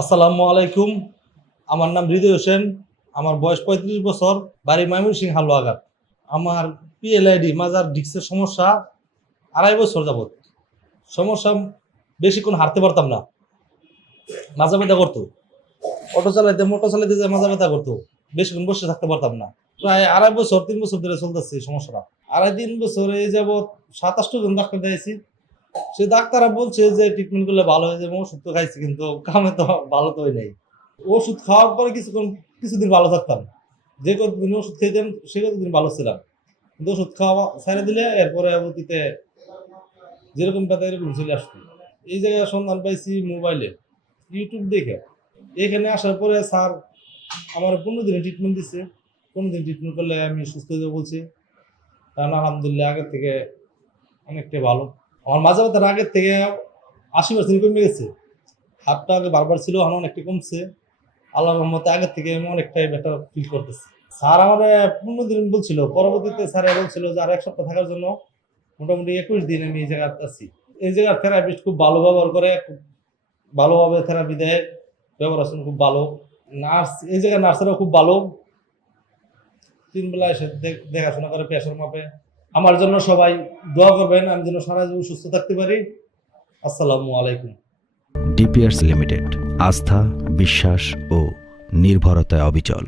আসসালামু আলাইকুম। আমার নাম হৃদয় হোসেন। আমার বয়স পঁয়ত্রিশ বছর, বাড়ি ময়মনসিং হালুয়াঘাট। আমার পিএলআইডি মাজার ডিক্সের সমস্যা আড়াই বছর যাবত সমস্যা বেশিক্ষণ হাঁটতে পারতাম না। মাজা ব্যথা করতো। অটো চালাইতে, মোটর চালাইতে যে মাজা ব্যথা করতো। বেশিক্ষণ বসে থাকতে পারতাম না। প্রায় আড়াই বছর, তিন বছর ধরে চলতেছে এই সমস্যাটা। আড়াই, তিন বছর যাবৎ সাতাশটা জন ডাক্তার দিয়েছি সে ডাক্তাররা বলছে যে ট্রিটমেন্ট করলে ভালো হয়ে যাবে, ওষুধ তো খাইছি কিন্তু কামে তো ভালো তো নাই। ওষুধ খাওয়ার পরে কিছুক্ষণ, কিছুদিন ভালো থাকতাম। যে কতদিন ওষুধ খেতাম সে কতদিন ভালো ছিলাম। কিন্তু ওষুধ খাওয়া ছেড়ে দিলে এরপরে অতীতে যেরকম ব্যথা, এরকম চলে আসতো। এই জায়গায় সন্ধান পাইছি মোবাইলে ইউটিউব দেখে। এখানে আসার পরে স্যার আমার পনেরো দিনে ট্রিটমেন্ট দিচ্ছে পনেরো দিন ট্রিটমেন্ট করলে আমি সুস্থ হয়ে বলছি। কারণ আলহামদুলিল্লাহ আগের থেকে অনেকটাই ভালো। আমার মাঝে মাঝে আগের থেকে আশি পার্সেন্ট কমে গেছে। হাতটা আগে বারবার ছিল, আমার অনেকটা কমছে। আল্লাহ রহমতে আগের থেকে আমি অনেকটাই বেটার ফিল করতেছি। স্যার আমার পনেরো দিন বলছিল, পরবর্তীতে স্যার বলছিল যে আর এক সপ্তাহ থাকার জন্য মোটামুটি একুশ দিন আমি এই জায়গায় আছি। এই জায়গার থেরাপিস্ট খুব ভালো ব্যবহার করে, খুব ভালোভাবে থেরাপি দেয়, ব্যবহার আছেন খুব ভালো। নার্স, এই জায়গায় নার্সেরাও খুব ভালো। তিন বেলা এসে দেখাশোনা করে পেশার মাপে। আমার জন্য সবাই দোয়া করবেন, আমি যেন সারা জীবন সুস্থ থাকতে পারি। আসসালামু আলাইকুম। ডিপিআরস লিমিটেড, আস্থা, বিশ্বাস ও নির্ভরতায় অবিচল।